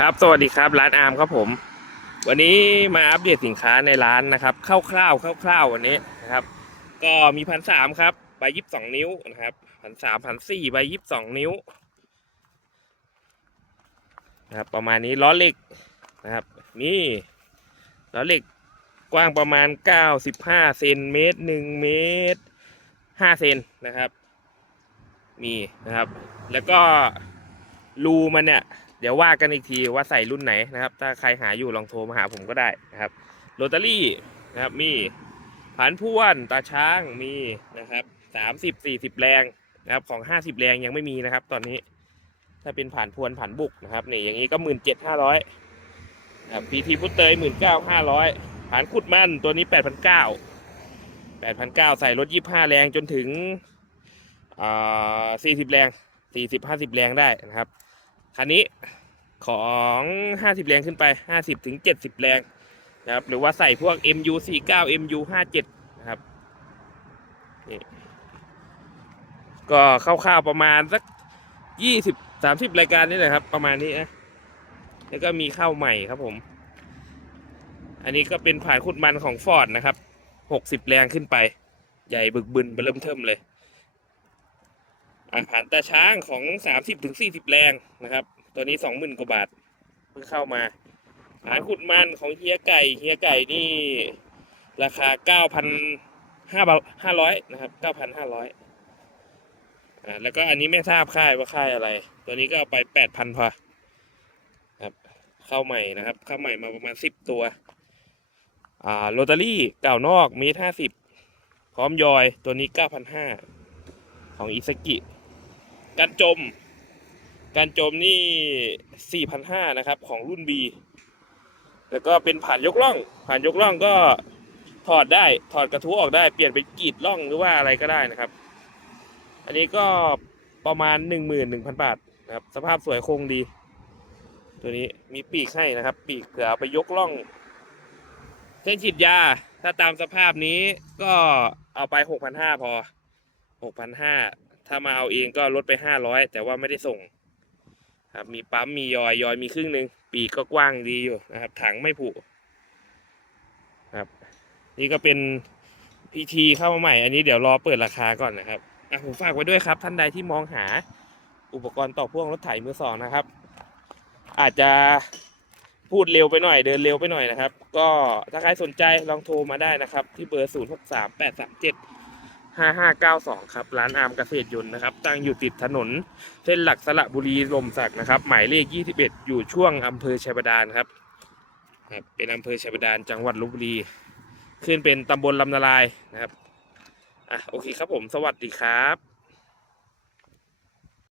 ครับ สวัสดีครับ ร้านอาร์มครับผม วันนี้มาอัปเดตสินค้าในร้านนะครับคร่าวๆคร่าวๆวันนี้นะครับ ก็มีพันสามครับใบยี่สิบสองนิ้วนะครับพันสามพันสี่ใบยี่สิบสองนิ้วนะครับประมาณนี้ล้อเหล็กนะครับนี่ล้อเหล็กกว้างประมาณเก้าสิบห้าเซนเมตรหนึ่งเมตรห้าเซนนะครับ มีนะครับ แล้วก็รูมันเนี่ย ดี๋ยวว่ากันอีกทีว่าใส่รุ่นไหนนะครับ ถ้าใครหาอยู่ลองโทรมาหาผมก็ได้นะครับโรตารี่นะครับมีผันพ่วนตาช้างมีนะครับสามสิบสี่สิบแรงนะครับของห้าสิบแรงยังไม่มีนะครับ ตอนนี้ ถ้าเป็นผ่านพวนผ่านบุกนะครับนี่อย่างนี้ก็หมื่นเจ็ดห้าร้อยครับพีทีพุตเตยหมื่นเก้าห้าร้อยผ่านขุดมันตัวนี้แปดพันเก้าแปดพันเก้าใส่รถยี่ห้าแรงจนถึงอ่าสี่สิบแรงสี่สิบห้าสิบแรงได้นะครับ คันนี้ของ50แรงขึ้นไป 50ถึง70 แรงนะครับหรือว่าใส่พวก MU 49 MU 57นะครับนี่ก็คร่าวๆประมาณสัก 20 30 รายการนี่แหละครับ ประมาณนี้นะแล้วก็มีเข้าใหม่ครับผม อันนี้ก็เป็นผ่านขุดมันของฟอร์ดนะครับ 60 แรงขึ้นไป ใหญ่บึกบึนเริ่มเทิมเลย อาหารตาช้างของ30ถึงแรงนะครับ ตัวนี้ 20,000 กว่าบาทเพิ่งเข้ามาอาหารขุดมันของเฮียไก่เฮียไก่นี่ราคา9,500 นะครับ 9,500อ่าแล้วก็อันนี้ไม่ทราบค่ายว่าค่ายอะไร ตัวนี้ก็เอาไป 8,000พอครับเข้าใหม่นะครับ เข้าใหม่มาประมาณ 10 ตัวอ่าโรตารี่เก่านอกเมตร50พร้อมยอยตัวนี้ 9,500 ของอิสกิ การจม การจมนี่ 4,500 นะครับ ของรุ่น B แล้วก็เป็นผ่านยกล่อง ผ่านยกล่องก็ถอดได้ ถอดกระทู้ออกได้ เปลี่ยนเป็นกรีดล่องหรือว่าอะไรก็ได้นะครับ อันนี้ก็ประมาณ 11,000 บาทนะครับ สภาพสวยคงดี ตัวนี้มีปีกให้นะครับ ปีกเผื่อเอาไปยกล่อง เส้นฉีดยา ถ้าตามสภาพนี้ก็เอาไป 6,500 พอ 6,500ถ้ามาเอาเองก็ลดไป500แต่ว่าไม่ได้ส่งครับมีปั๊มมียอยยอยมีครึ่งหนึ่งปีกก็กว้างดีอยู่นะครับ ถังไม่ผุครับ นี่ก็เป็นพีทีเข้ามาใหม่ อันนี้เดี๋ยวรอเปิดราคาก่อนนะครับอะผมฝากไว้ด้วยครับ ท่านใดที่มองหาอุปกรณ์ต่อพ่วงรถไถมือสองนะครับ อาจจะพูดเร็วไปหน่อยเดินเร็วไปหน่อยนะครับ ก็ถ้าใครสนใจลองโทรมาได้นะครับ ที่เบอร์ 0 6 3 8 3 7 5592 ครับ ร้านอาร์มเกษตรยนต์นะครับ ตั้งอยู่ติดถนน เส้นหลักสระบุรีลมศักนะครับ หมายเลข 21 อยู่ช่วงอำเภอชัยบาดาลครับครับเป็นอำเภอชัยบาดาลจังหวัดลบบุรี ขึ้นเป็นตำบลลำนาลายนะครับ อะ โอเคครับผม สวัสดีครับ